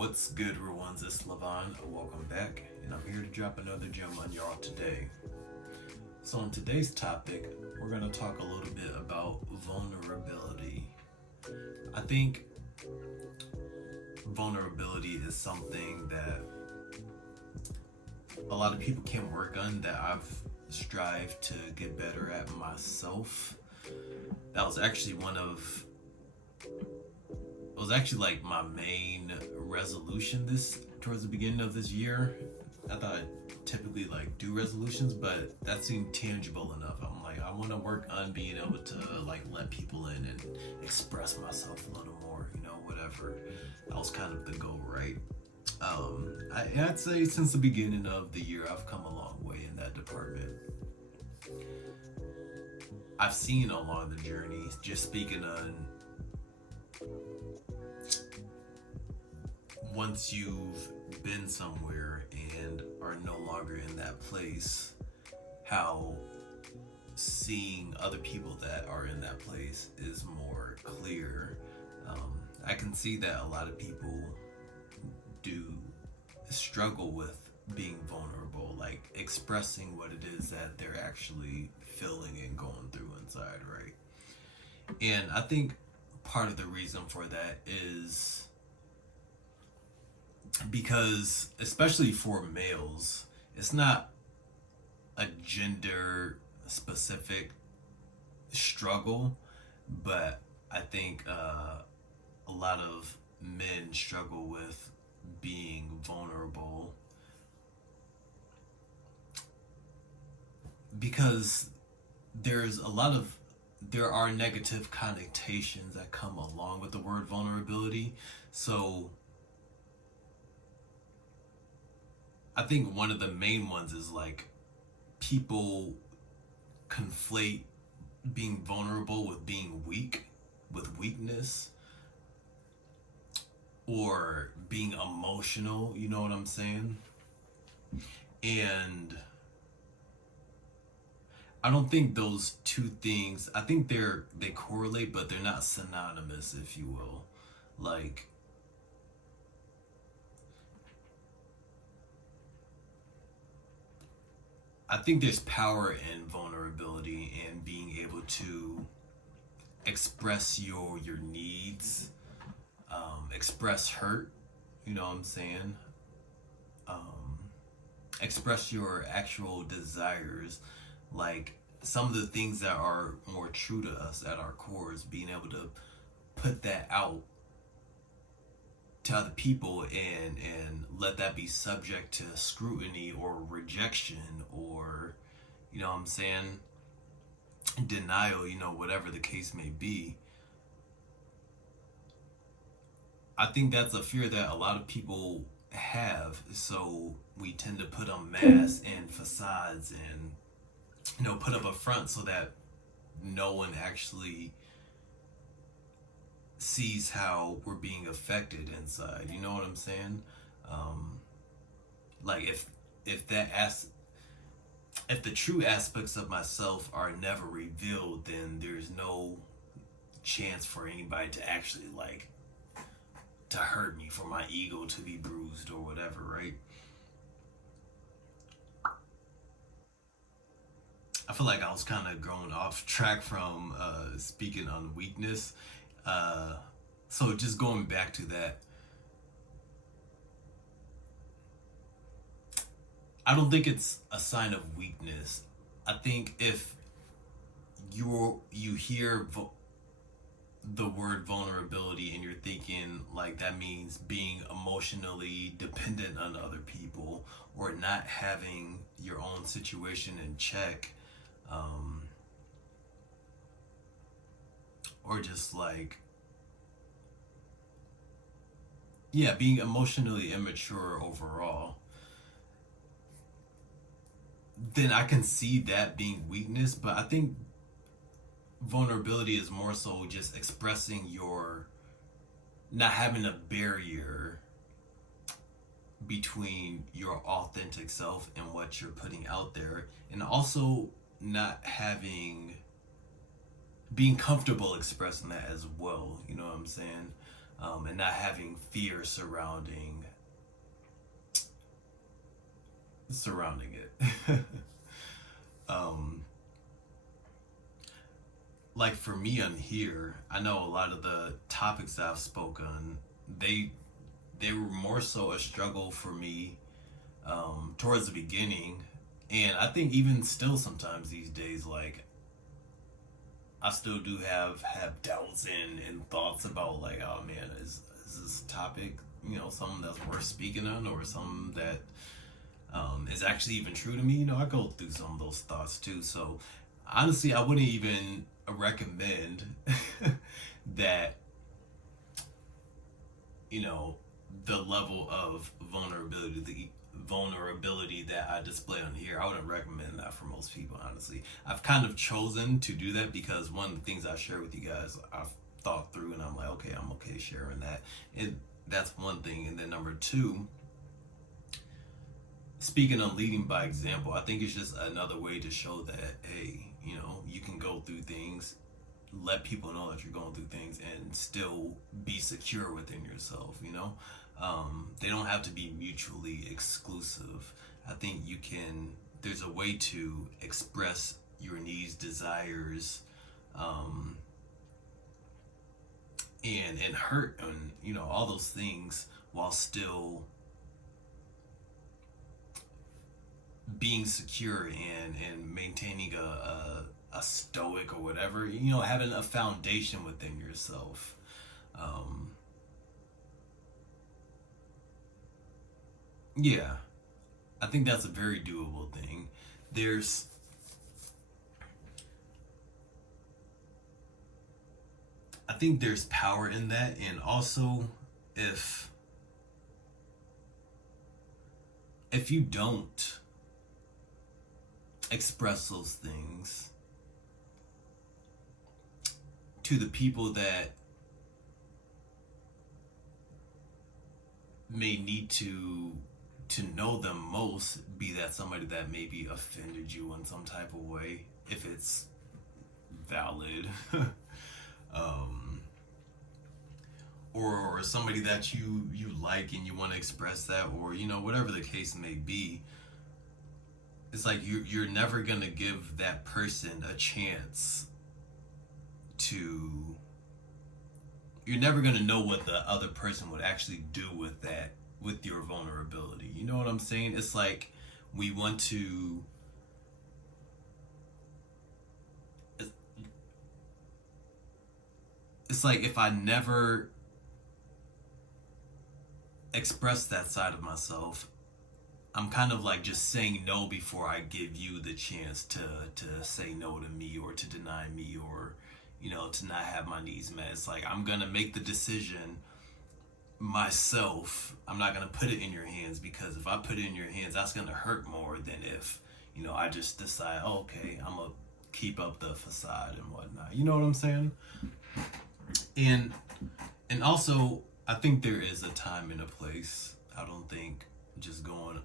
What's good, real ones? It's Levon. Welcome back, and I'm here to drop another gem on y'all today. So, on today's topic, we're going to talk a little bit about vulnerability. I think vulnerability is something that a lot of people can work on, that I've strived to get better at myself. That was actually like my main resolution towards the beginning of this year. I thought I'd typically like do resolutions, but that seemed tangible enough. I'm like, I want to work on being able to like let people in and express myself a little more, whatever. That was kind of the goal, right? I'd say since the beginning of the year, I've come a long way in that department. I've seen along the journey, just speaking on once you've been somewhere and are no longer in that place, how seeing other people that are in that place is more clear. I can see that a lot of people do struggle with being vulnerable, like expressing what it is that they're actually feeling and going through inside, right? And I think part of the reason for that is because, especially for males, it's not a gender specific struggle, but I think a lot of men struggle with being vulnerable because there are negative connotations that come along with the word vulnerability. So I think one of the main ones is like people conflate being vulnerable with being weak, with weakness, or being emotional, you know what I'm saying? And I don't think those two things, I think they correlate, but they're not synonymous, if you will. Like, I think there's power in vulnerability and being able to express your needs, express hurt, you know what I'm saying? Express your actual desires, like some of the things that are more true to us at our core is being able to put that out to other people and let that be subject to scrutiny or rejection or, you know what I'm saying, denial, whatever the case may be. I think that's a fear that a lot of people have, so we tend to put on masks and facades and put up a front so that no one actually sees how we're being affected inside. You know what I'm saying? Like if the true aspects of myself are never revealed, then there's no chance for anybody to actually like to hurt me, for my ego to be bruised or whatever, right? I feel like I was kind of going off track from speaking on weakness. So just going back to that, I don't think it's a sign of weakness. I think if you hear the word vulnerability and you're thinking like that means being emotionally dependent on other people or not having your own situation in check, or just like, yeah, being emotionally immature overall, then I can see that being weakness. But I think vulnerability is more so just expressing your, not having a barrier between your authentic self and what you're putting out there, and also not being comfortable expressing that as well, you know what I'm saying? and not having fear surrounding it. um, like for me on here, I know a lot of the topics that I've spoken, they they were more so a struggle for me towards the beginning, and I think even still sometimes these days, like I still do have doubts and thoughts about like, oh man, is this topic, something that's worth speaking on, or something that is actually even true to me? I go through some of those thoughts too. So honestly, I wouldn't even recommend that, you know, the level of vulnerability that I display on here. I wouldn't recommend that for most people, honestly. I've kind of chosen to do that because one of the things I share with you guys, I've thought through, and I'm like, okay, I'm okay sharing that. And that's one thing. And then number two, speaking on leading by example, I think it's just another way to show that, hey, you can go through things, let people know that you're going through things, and still be secure within yourself. They don't have to be mutually exclusive. I think there's a way to express your needs, desires, and hurt, and all those things, while still being secure and maintaining a stoic or whatever, having a foundation within yourself. um yeah, I think that's a very doable thing. There's I think there's power in that, and also, if if you don't express those things to the people that may need to know them most, be that somebody that maybe offended you in some type of way, if it's valid, um, or somebody that you like and you want to express that, or whatever the case may be. It's like you're never gonna give that person a chance to. You're never gonna know what the other person would actually do with that, with your vulnerability. You know what I'm saying? It's like we want to. It's like if I never express that side of myself, I'm kind of like just saying no before I give you the chance to say no to me, or to deny me, or to not have my needs met. It's like I'm gonna make the decision myself. I'm not gonna put it in your hands, because if I put it in your hands, that's gonna hurt more than if I just decide, oh, okay, I'm gonna keep up the facade and whatnot. You know what I'm saying? And also, I think there is a time and a place. I don't think just going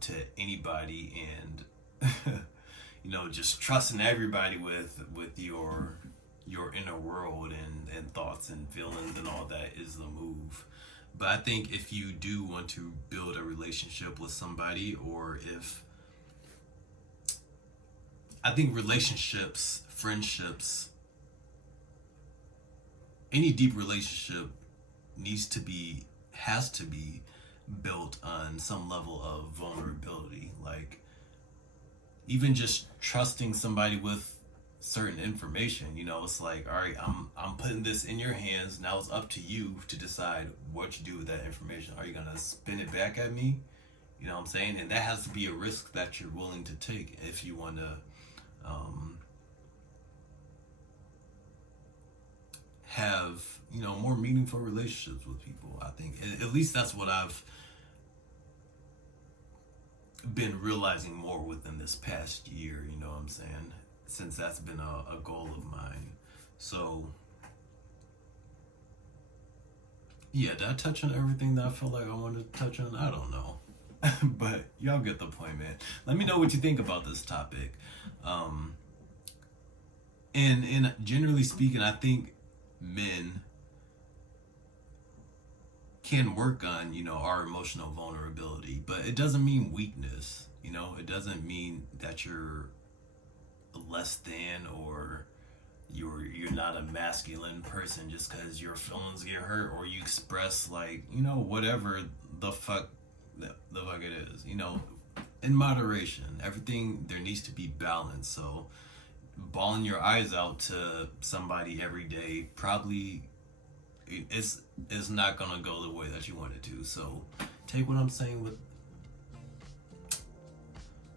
to anybody and just trusting everybody with your inner world and thoughts and feelings and all that is the move. But I think if you do want to build a relationship with somebody, or if I think relationships, friendships, any deep relationship has to be built on some level of vulnerability. Like, even just trusting somebody with certain information, it's like, all right, I'm putting this in your hands. Now it's up to you to decide what you do with that information. Are you gonna spin it back at me? You know what I'm saying? And that has to be a risk that you're willing to take if you want to have more meaningful relationships with people. I think at least that's what I've been realizing more within this past year. You know what I'm saying? Since that's been a goal of mine. So yeah, did I touch on everything that I felt like I wanted to touch on? I don't know. But y'all get the point, man. Let me know what you think about this topic. And generally speaking, I think men can work on, you know, our emotional vulnerability, but it doesn't mean weakness. You know, it doesn't mean that you're less than, or you're not a masculine person just because your feelings get hurt, or you express, like, you know, whatever the fuck it is, you know, in moderation. Everything, there needs to be balance. So bawling your eyes out to somebody every day probably is not gonna go the way that you want it to. So take what I'm saying with,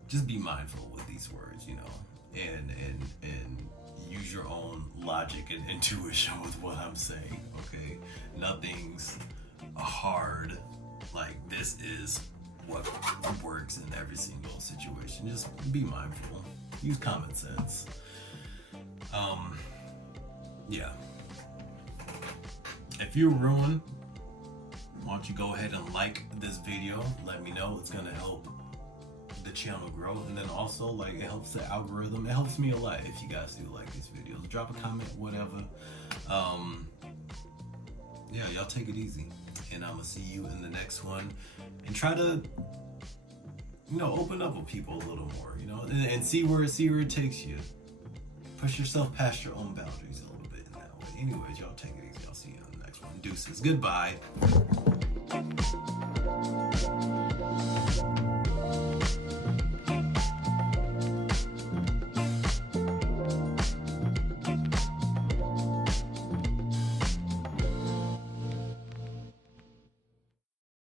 just be mindful with these words, you know, and use your own logic and intuition with what I'm saying. Okay, nothing's hard. Like, this is what works in every single situation. Just be mindful. Use common sense. Yeah. If you're ruined, why don't you go ahead and like this video? Let me know. It's gonna help the channel grow, and then also, like, it helps the algorithm. It helps me a lot if you guys do like these videos. Drop a comment, whatever. Yeah, y'all take it easy, and I'm gonna see you in the next one, and try to, you know, open up with people a little more, you know, and see where it takes you. Push yourself past your own boundaries a little bit in that way. Anyways, y'all take it easy. I'll see you in the next one. Deuces. Goodbye.